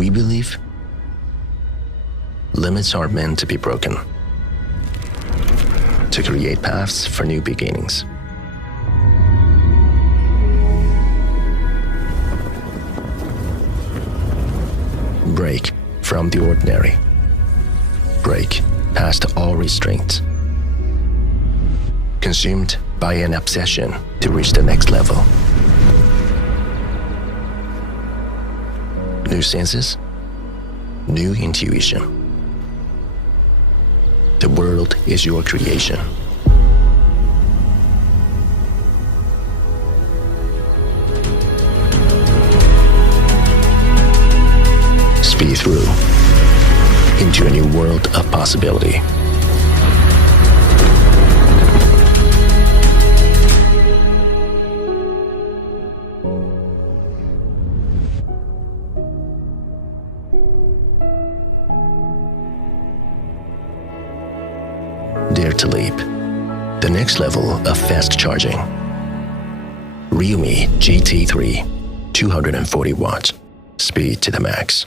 We believe limits are meant to be broken, to create paths for new beginnings. Break from the ordinary. Break past all restraints. Consumed by an obsession to reach the next level. New senses, new intuition. The world is your creation. Speed through into a new world of possibility. Dare to leap. The next level of fast charging. Realme GT2, 240 watts. Speed to the max.